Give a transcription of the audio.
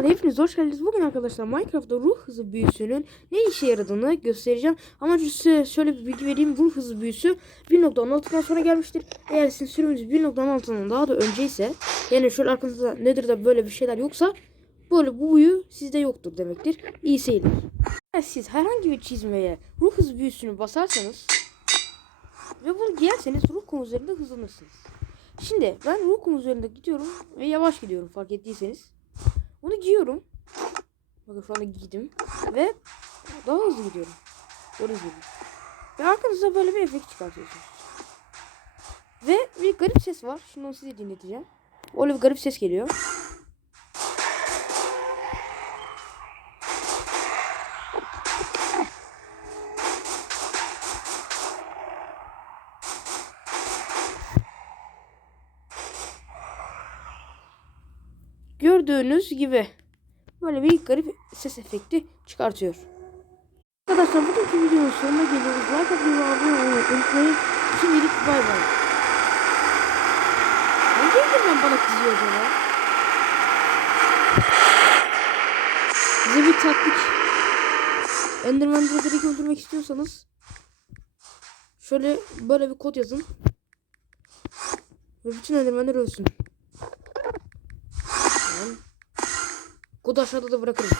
Arkadaşlar hepiniz hoş geldiniz. Bugün arkadaşlar Minecraft'ta ruh hızı büyüsünün ne işe yaradığını göstereceğim. Ama size şöyle bir bilgi vereyim. Ruh hızı büyüsü 1.16'dan sonra gelmiştir. Eğer sizin sürümünüz 1.16'dan daha da önceyse yani şöyle arkanızda nedir da böyle bir şeyler yoksa böyle bu büyü sizde yoktur demektir. İyi seyirler. Eğer siz herhangi bir çizmeye ruh hızı büyüsünü basarsanız ve bunu giyerseniz ruh kum üzerinde hızlanırsınız. Şimdi ben ruh kum üzerinde gidiyorum ve yavaş gidiyorum fark ettiyseniz. Bunu giyiyorum. Bakın şu anda giydim. Ve daha hızlı gidiyorum. Gördüğünüz gibi. Ve arkanızda böyle bir efekt çıkartıyorsunuz. Ve bir garip ses var. Şimdi onu size dinleteceğim. Öyle bir garip ses geliyor. Gördüğünüz gibi böyle bir garip ses efekti çıkartıyor. Arkadaşlar bugünkü videonun sonuna geliyoruz. Like atmayı ve abone olmayı unutmayın. Şimdilik bay bay. Hangi Enderman bana kızıyor acaba? Size bir taktik. Enderman'ları direkt öldürmek istiyorsanız şöyle böyle bir kod yazın. Ve bütün Enderman'ler ölsün. Tamam. Kodu aşağıda da bırakırım.